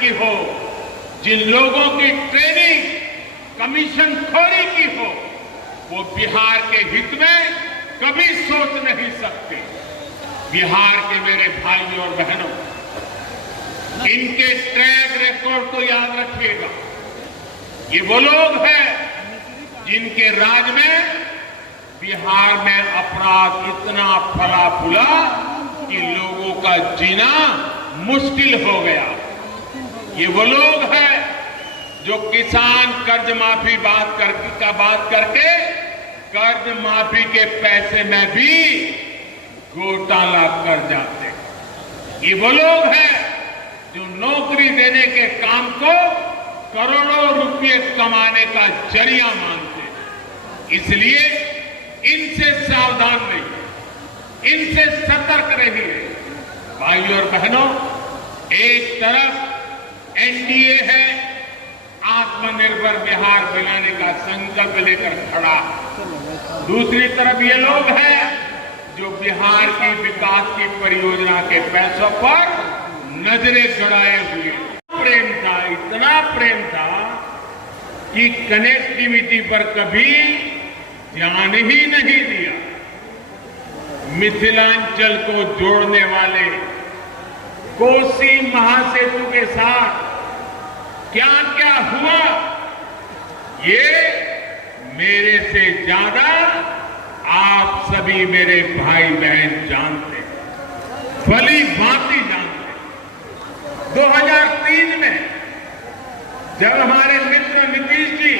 की हो, जिन लोगों की ट्रेनिंग कमीशन खोरी की हो, वो बिहार के हित में कभी सोच नहीं सकते। बिहार के मेरे भाइयों और बहनों, इनके ट्रैक रिकॉर्ड को याद रखिएगा। ये वो लोग हैं जिनके राज में बिहार में अपराध इतना फला फूला कि लोगों का जीना मुश्किल हो गया। ये वो लोग हैं जो किसान कर्ज माफी बात करके कर्ज माफी के पैसे में भी घोटाला कर जाते हैं। ये वो लोग हैं जो नौकरी देने के काम को करोड़ों रुपए कमाने का जरिया मानते हैं। इसलिए इनसे सावधान रहिए, इनसे सतर्क रहिए। भाइयों और बहनों, एक तरफ एनडीए है, आत्मनिर्भर बिहार बनाने का संकल्प लेकर खड़ा। दूसरी तरफ ये लोग हैं जो बिहार की विकास की परियोजना के पैसों पर नजरें गड़ाए हुए। प्रेम था, इतना प्रेम था कि कनेक्टिविटी पर कभी ध्यान ही नहीं दिया। मिथिलांचल को जोड़ने वाले कोसी महासेतु के साथ क्या क्या हुआ, ये मेरे से ज्यादा आप सभी मेरे भाई बहन जानते, भली भांति जानते। 2003 में जब हमारे मित्र नीतीश जी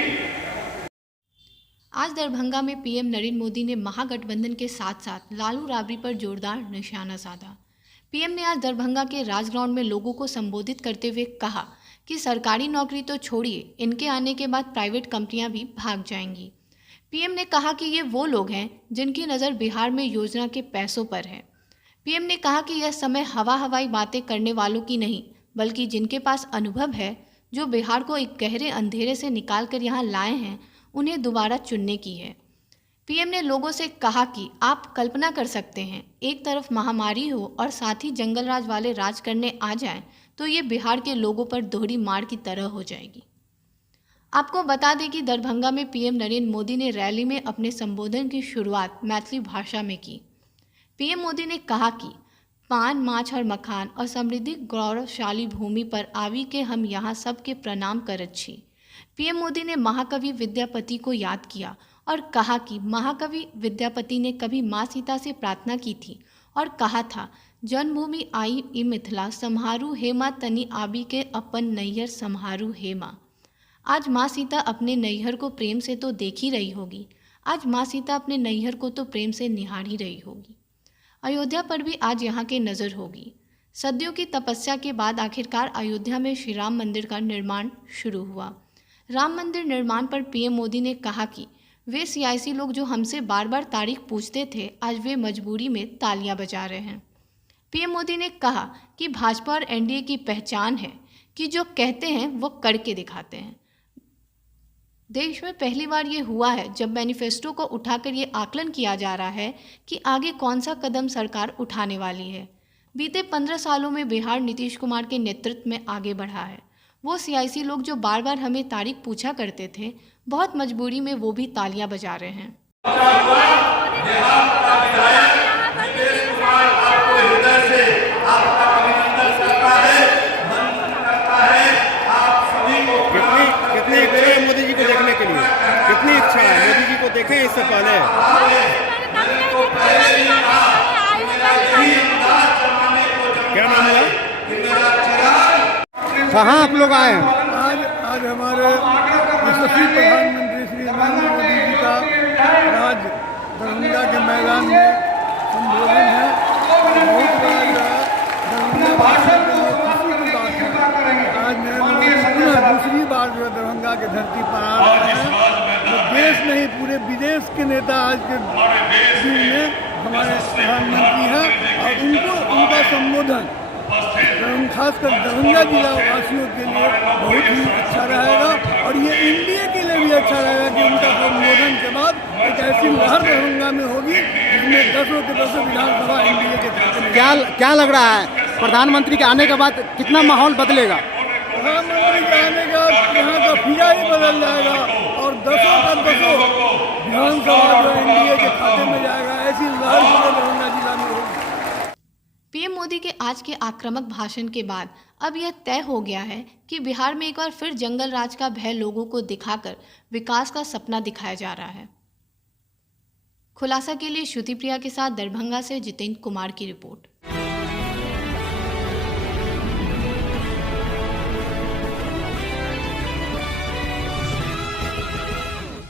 आज दरभंगा में पीएम नरेंद्र मोदी ने महागठबंधन के साथ साथ लालू राबड़ी पर जोरदार निशाना साधा। पीएम ने आज दरभंगा के राजग्राउंड में लोगों को संबोधित करते हुए कहा कि सरकारी नौकरी तो छोड़िए, इनके आने के बाद प्राइवेट कंपनियां भी भाग जाएंगी। पीएम ने कहा कि ये वो लोग हैं जिनकी नज़र बिहार में योजना के पैसों पर है। पीएम ने कहा कि यह समय हवाई बातें करने वालों की नहीं, बल्कि जिनके पास अनुभव है, जो बिहार को एक गहरे अंधेरे से निकाल कर यहाँ लाए हैं, उन्हें दोबारा चुनने की है। पीएम ने लोगों से कहा कि आप कल्पना कर सकते हैं, एक तरफ महामारी हो और साथ ही जंगल राज वाले राज करने आ जाएं, तो ये बिहार के लोगों पर दोहरी मार की तरह हो जाएगी। आपको बता दें कि दरभंगा में पीएम नरेंद्र मोदी ने रैली में अपने संबोधन की शुरुआत मैथिली भाषा में की। पीएम मोदी ने कहा कि पान, माछ और मखान और समृद्धि गौरवशाली भूमि पर आवी के हम यहाँ सबके प्रणाम करत छी। पीएम मोदी ने महाकवि विद्यापति को याद किया और कहा कि महाकवि विद्यापति ने कभी माँ सीता से प्रार्थना की थी और कहा था, जन्मभूमि आई ई मिथिला सम्हारू हेमा तनि आबी के अपन नैहर सम्हारू हेमा। आज माँ सीता अपने नैहर को प्रेम से तो देख ही रही होगी, आज माँ सीता अपने नैहर को तो प्रेम से निहार ही रही होगी। अयोध्या पर भी आज यहाँ की नज़र होगी। सदियों की तपस्या के बाद आखिरकार अयोध्या में श्री राम मंदिर का निर्माण शुरू हुआ। राम मंदिर निर्माण पर पीएम मोदी ने कहा कि वे सियासी लोग जो हमसे बार बार तारीख पूछते थे, आज वे मजबूरी में तालियां बजा रहे हैं। पीएम मोदी ने कहा कि भाजपा और एनडीए की पहचान है कि जो कहते हैं वो करके दिखाते हैं। देश में पहली बार ये हुआ है जब मैनिफेस्टो को उठाकर ये आकलन किया जा रहा है कि आगे कौन सा कदम सरकार उठाने वाली है। बीते 15 सालों में बिहार नीतीश कुमार के नेतृत्व में आगे बढ़ा है। वो सियासी लोग जो बार बार हमें तारीख पूछा करते थे, बहुत मजबूरी में वो भी तालियां बजा रहे हैं। कितनी इच्छा है मोदी जी को देखने के लिए, कितनी इच्छा है मोदी जी को देखें इससे पहले। क्या नाम है? कहाँ आप लोग आए हैं? आज हमारे यशस्वी प्रधानमंत्री श्री नरेंद्र मोदी जी का आज दरभंगा के मैदान में संबोधन है। बहुत बड़ा दरभंगा खुशी की बात है। आज नरेंद्र मोदी दूसरी बार जो है दरभंगा के धरती पर आ रहे हैं। तो देश नहीं पूरे विदेश के नेता आज के दिन में हमारे प्रधानमंत्री हैं और उनका संबोधन खासकर दरभंगा जिला वासियों के लिए बहुत ही अच्छा रहेगा और ये एनडीए के लिए भी अच्छा रहेगा कि उनका संबोधन के बाद एक ऐसी लहर दरभंगा में होगी जिसमें 10 विधानसभा एनडीए के। क्या लग रहा है प्रधानमंत्री के आने के बाद कितना माहौल बदलेगा? प्रधानमंत्री के आने के बाद यहाँ का फिजा ही बदल जाएगा और दसों का दसों विधानसभा जो एनडीए के खाते में जाएगा, ऐसी लहर पूरे दरभंगा जिला में होगी। पीएम मोदी के आज के आक्रामक भाषण के बाद अब यह तय हो गया है कि बिहार में एक बार फिर जंगल राज का भय लोगों को दिखाकर विकास का सपना दिखाया जा रहा है। खुलासा के लिए श्रुति प्रिया के साथ दरभंगा से जितेंद्र कुमार की रिपोर्ट।